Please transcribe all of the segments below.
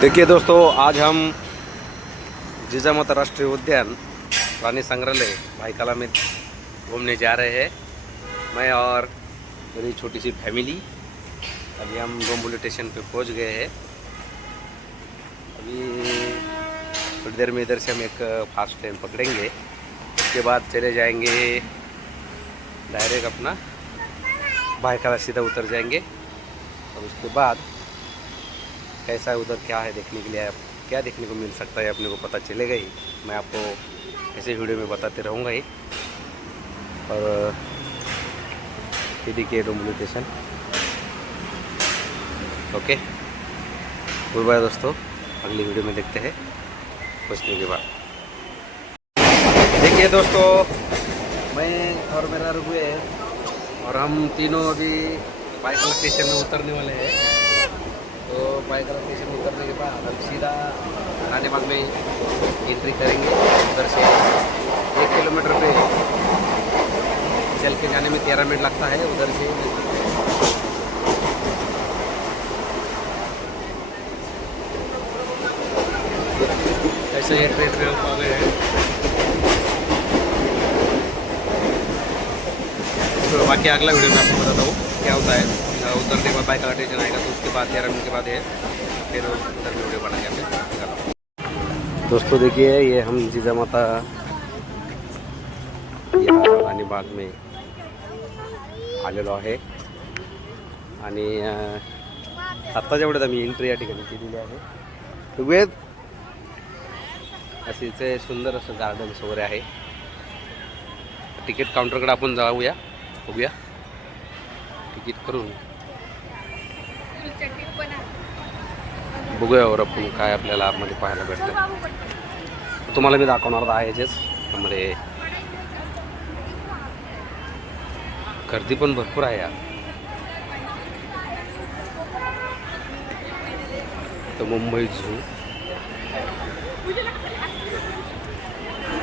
देखिए दोस्तों, आज हम जिजामाता राष्ट्रीय उद्यान प्राणी संग्रहालय भाईकाला में घूमने जा रहे हैं। मैं और मेरी छोटी सी फैमिली। अभी हम डोंबिवली स्टेशन पे पहुंच गए हैं। अभी थोड़ी देर में इधर से हम एक फास्ट ट्रेन पकड़ेंगे। उसके बाद चले जाएंगे डायरेक्ट अपना भाईकाला, सीधा उतर जाएंगे। और उसके बाद कैसा है उधर, क्या है देखने के लिए, क्या देखने को मिल सकता है अपने को पता चलेगा ही। मैं आपको ऐसे वीडियो में बताते रहूँगा ही। और ये देखिए Dombivli station. Okay, goodbye दोस्तों, अगली वीडियो में देखते हैं पहुँचने के बाद। देखिए दोस्तों, मैं और मेरा रुपये और हम तीनों अभी भाईकाला स्टेशन में उतरने वाले हैं। तो भाईकाला स्टेशन में उतरने के बाद हम सीधा रानीबाग में एंट्री करेंगे। उधर से 1 किलोमीटर पे चल के जाने में 13 मिनट लगता है। उधर से ऐसे ही ट्रेन आ गए हैं। तो बाकी अगला वीडियो में आपको बताता हूँ क्या होता है। उतरने के बाद भाईकाला स्टेशन आएगा, तो उसके बाद 13 मिनट के बाद है फिर उधर में वीडियो बनाएंगे आपके। दोस्तों देखिए, ये हम जिजामाता यहाँ रानीबाग में आलेलो आहे आणि आत्ता जेवढ्यात आम्ही एंट्री या ठिकाणी केलेली आहे। ऋग्वेद असेच सुंदर असं गार्डन्स वगैरे आहे। तिकीट काउंटरकडे आपण जाऊया, बघूया तिकीट करून बघूया और आपण काय आपल्याला आतमध्ये पाहायला भेटतं तुम्हाला मी दाखवणार आहेच। त्यामध्ये गर्दी पण भरपूर आहे यार। तो मुंबई जू,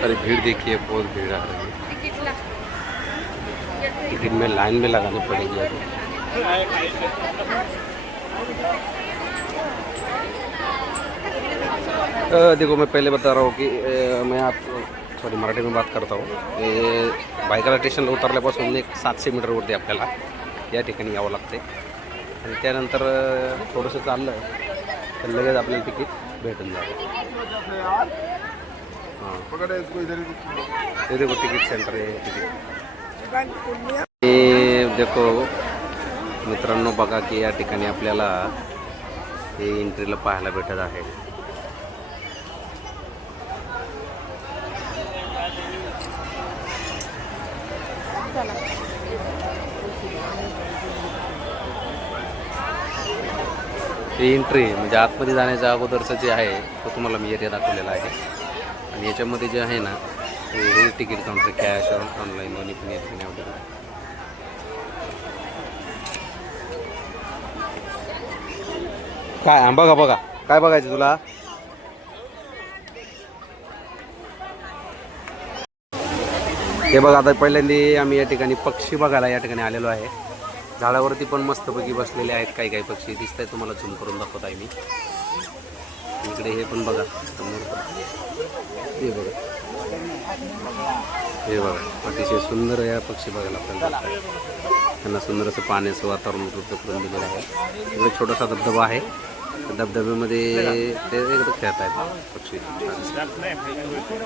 अरे भीड़ देखिए, बहुत भीड़ आ रही है। टिकट में लाइन में लगानी पड़ेगी अभी। देखो, मैं पहले बता रहा हूँ कि मैं सॉरी मराठी में बात करता हूँ। भाईकाला स्टेशनला उतरल्यापासून एक 700 मीटरवरती आपल्याला या ठिकाणी यावं लागते आणि त्यानंतर थोडंसं चाललं तर लगेच आपल्याला तिकीट भेटून जातं। हां, ते देखो तिकीट सेंटर आहे तिकीट। देखो मित्रांनो, बघा की या ठिकाणी आपल्याला हे एंट्रीला पाहायला भेटत आहे। एंट्री म्हणजे आतमध्ये जाण्याच्या अगोदरचं जे आहे तो तुम्हाला मी एरिया दाखवलेला आहे। आणि याच्यामध्ये जे आहे ना, हे तिकीट काउंटर, कॅश ऑनलाईन मनी पण येत नाही वगैरे। काय बघा बघा, काय बघायचं तुला? हे बघा, आता पहिल्यांदा आम्ही या ठिकाणी पक्षी बघायला या ठिकाणी आलेलो आहे। झाडावरती पण मस्तपैकी बसलेले आहेत काही काही पक्षी दिसत आहेत, तुम्हाला झूम करून दाखवत आहे मी। इकडे हे पण बघा समोर, हे बघा, हे बघा, अतिशय सुंदर या पक्षी बघायला आपल्याला त्यांना सुंदर असं पाण्याचं वातावरण उपलब्ध करून दिलेलं आहे। इकडे छोटासा धबधबा आहे, धबधब्यामध्ये ते एकदम खेळत आहेत पक्षी।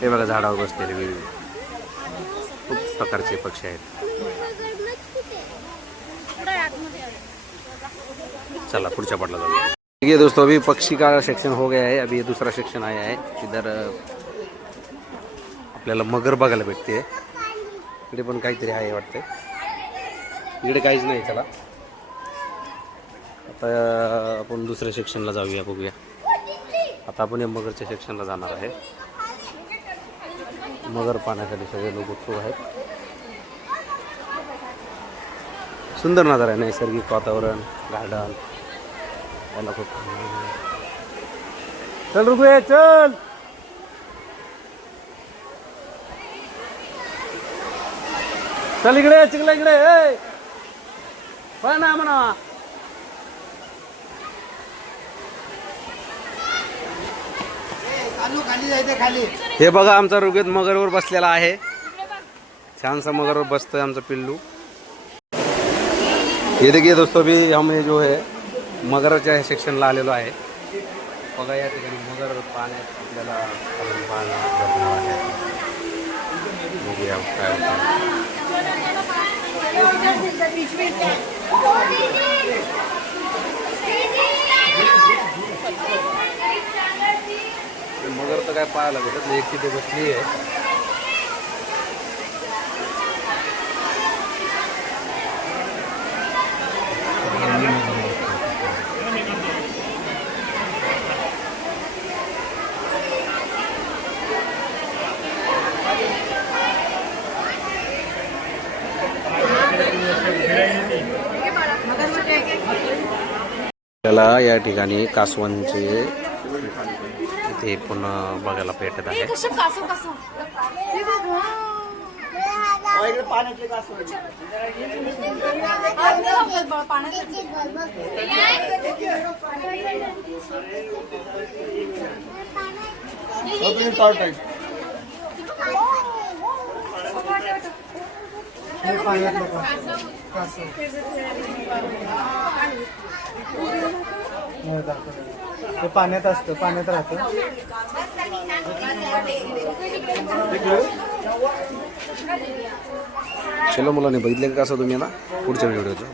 हे बघा, झाडावर बसलेले वेगवेगळे खूप प्रकारचे पक्षी आहेत। चला पुढच्या पाटला जाऊया। देखिए दोस्तों, अभी पक्षी का सेक्शन हो गया है। अभी दूसरा सेक्शन आया है। इधर आपल्याला मगर बघायला भेटते। इकडे पण काहीतरी आहे वाटते, इकडे काहीच नाही। चला आता आपण दुसऱ्या सेक्शनला जाऊया, बघूया। आता आपण या मगरच्या सेक्शनला जाणार आहे। मगर पाहण्यासाठी सगळे लोक उत्सुक आहेत। सुंदर नजारा आहे, नैसर्गिक वातावरण, गार्डन, त्याला खूप। चल रुपये, चल चल इकडे, चिकला इकडे, पण ना म्हणा। हे बघा आमचा ऋग्वेद मगरवर बसलेला आहे. छानसा मगरवर बसतोय आमचा पिल्लू. ये देखिए दोस्तों, भी हम जो है मगरच्या सेक्शनला आलेलो आहे. बघा या ठिकाणी मगर पाण्यात आपल्याला पाहणार आहे. बघूया काय होतं. मगर तर काय पाहायला भेटत नाही, एक तिथे बसली आहे. त्याला या ठिकाणी कासवांचे ते पुन्हा बघायला भेटत आहे. ते पाण्यात असतं, पाण्यात राहतं. चलो मुलांनी बघितलं का कसं तुम्ही आता पुढच्या व्हिडिओचं.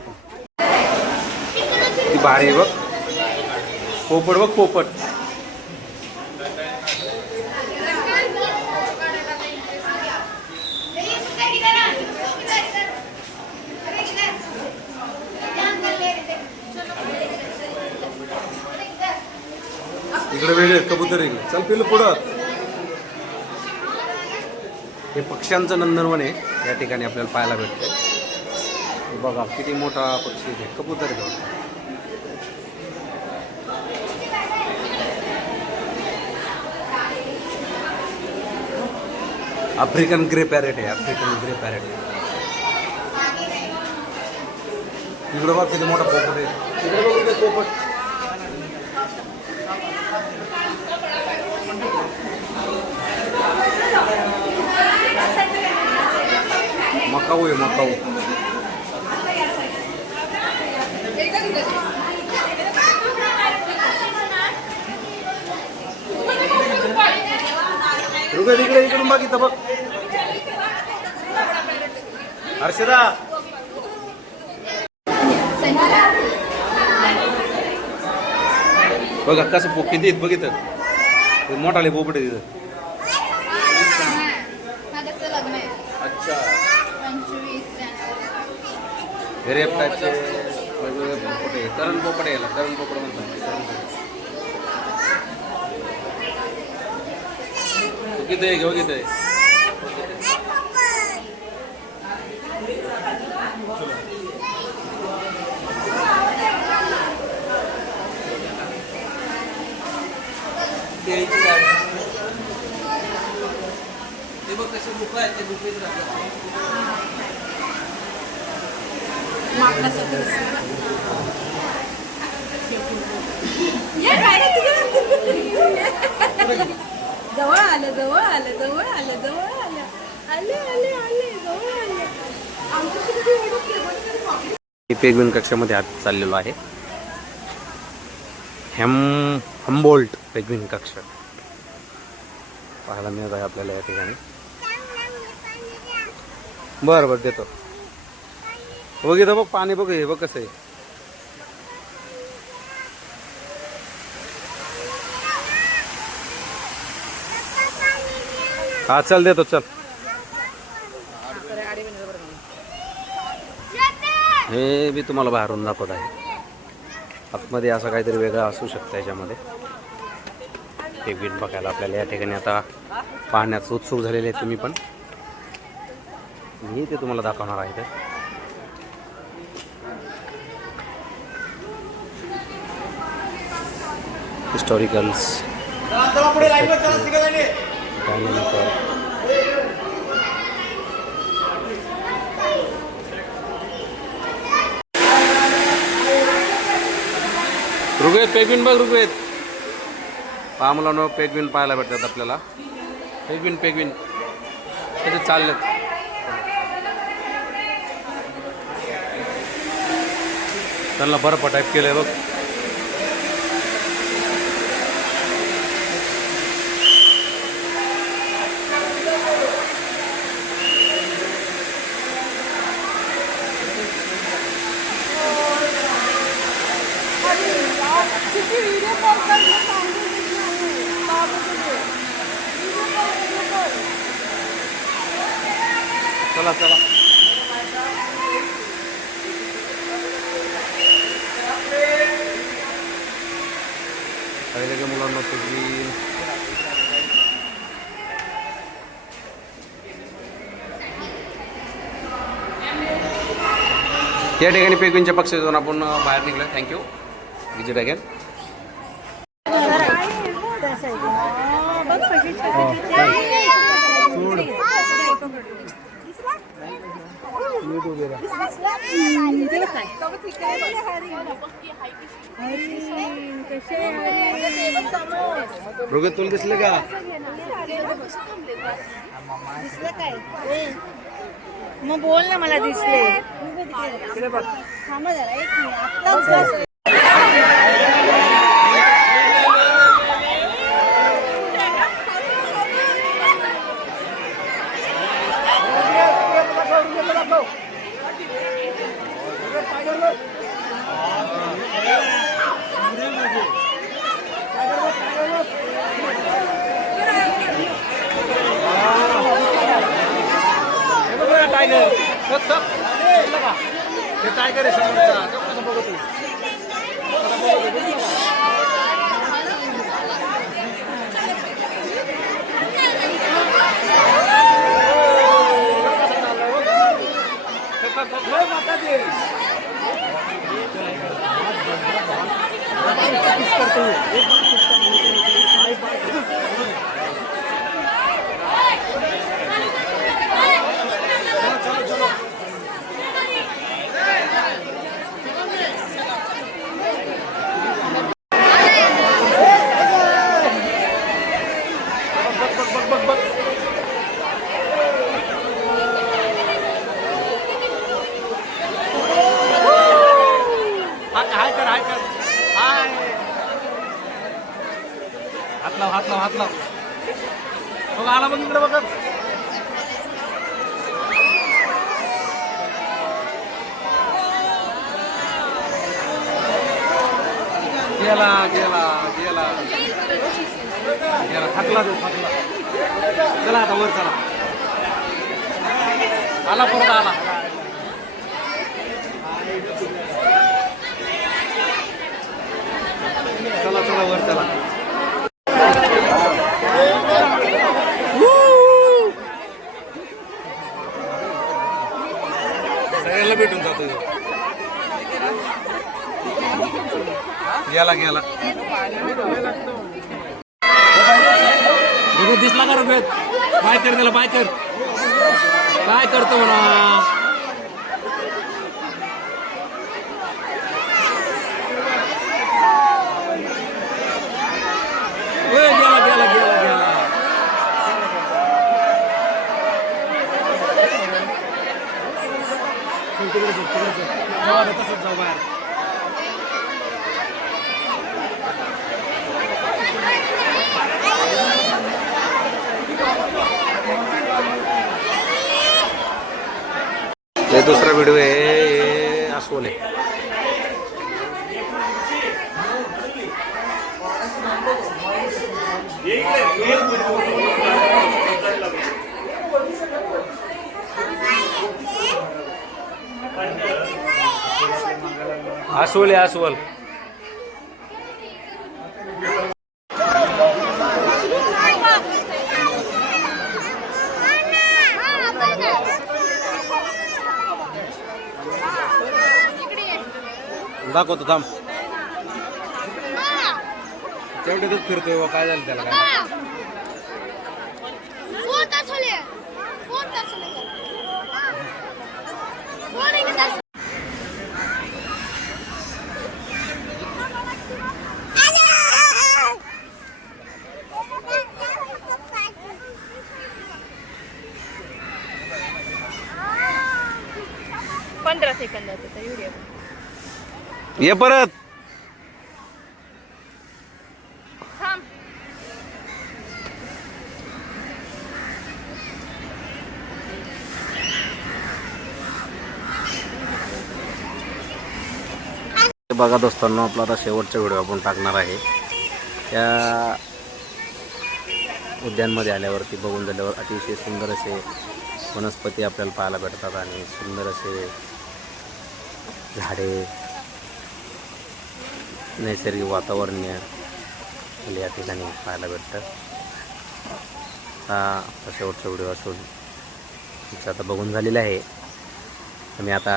ती भारी बघ, पोपट बघ पोपट. इकडे वेगळे कबूतर इकडे. चल पिल्लू पुढं. हे पक्ष्यांचं नंदनवन आहे, या ठिकाणी आपल्याला पाहायला भेटते. बघा किती मोठा पक्षी आहे, कबूतर आहे. आफ्रिकन ग्रे पॅरेट आहे, आफ्रिकन ग्रे पॅरेट. इकडे बघ किती मोठा पोपट आहे. इकडे बघ पोपट. मकाऊ आहे मकाऊ. रुगड इकडे इकडून बघ इथं बघ. हर्षदा बघा कसं पोक किती बघितलं. मोठाले पोपट आहे तिथं. अच्छा गरीब टाईपचे वेगवेगळे पोपट आहे. तरण पोपट आहे, तरण पोपट म्हणतात. किती आहे घेऊ किती आहे. ते बघ कसे मुख आहेत, ते मुखेच राहतात. जवळ आलं जवळ आलं जवळ आलं जवळ आलं आले आले आले जवळ आले. पेंग्विन कक्षामध्ये आज चाललेलो आहे. हम्बोल्ट पेंग्विन कक्ष पाहायला मिळत आहे आपल्याला या ठिकाणी. बरं बरं देतो. बघितलं बघ पाणी बघ, हे बघ कसं आहे. हा चल देतो चल. हे मी तुम्हाला बाहेरून दाखवत आहे. आतमध्ये असं काहीतरी वेगळं असू शकतं याच्यामध्ये. पेंग्विन बघायला आपल्याला या ठिकाणी आता पाहण्यात उत्सुक झालेले आहेत तुम्ही पण. मी ते तुम्हाला दाखवणार आहे. ते हिस्टॉरिकल्स ऋग्वेद पेंग्विन बघ ऋग्वेद. पहा मुलांनो, पेगविन पाहायला भेटतात आपल्याला. पेगविन त्याचे चाललेत. त्यांना बर्फ टाईप केलं आहे बघ. किती व्हिडिओ कॉल करतो सांगू बाबू तुझे व्हिडिओ कॉल. चला चला. पहिले मुलांना पेगविन या ठिकाणी पेगविनच्या पक्षातून आपण बाहेर निघलो. थँक्यू. Visit again. रोगे तुला दिसले का? मग बोल ना, मला दिसले. थांबा जरा, एक मिनिट. आत्ताच टायगर आहे समोरचा. हात लाव. बघ आला बघ इकडे बघ. गेला गेला गेला गेला. थकला. चला आता वर चला. आला परत आला. चला चला वर चला. सगळ्याला भेटून जातो. गेला गेला. दिसला का रोहित? बाय कर त्याला, बाय कर. काय करतो म्हणा. गेला गेला गेला गेला. तसंच जाऊ बाहेर. ये दूसरा वीडियो है, ये आसोल है. आसोल है आसोल. दाखवतो थांब. तेवढे दूध फिरतोय. काय झालं त्याला? काय 15 सेकंदाचा व्हिडिओ ये परत. थांब. बघा दोस्तांनो, आपला आता शेवटचा व्हिडिओ आपण टाकणार आहे. त्या उद्यानमध्ये आल्यावरती बघून झाल्यावर अतिशय सुंदर असे वनस्पती आपल्याला पाहायला भेटतात आणि सुंदर असे झाडे, नैसर्गिक वातावरण या ठिकाणी पाहायला भेटतं. हा शेवटचा व्हिडिओ असून तुमचं आता बघून झालेलं आहे. आम्ही आता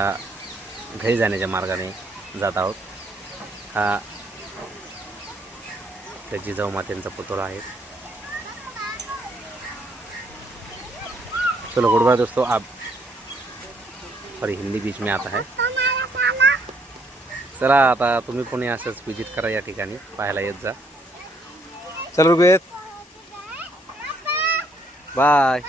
घरी जाण्याच्या मार्गाने जात आहोत. हा त्या जिजाऊ मातेंचा पुतळा आहे. चलो गुड बाय दोस्तों, आप और हिंदी बीच में आता है. चला आता तुम्ही पण असंच विजिट करा या ठिकाणी, पाहायला येत जा. चल रुबेत, बाय.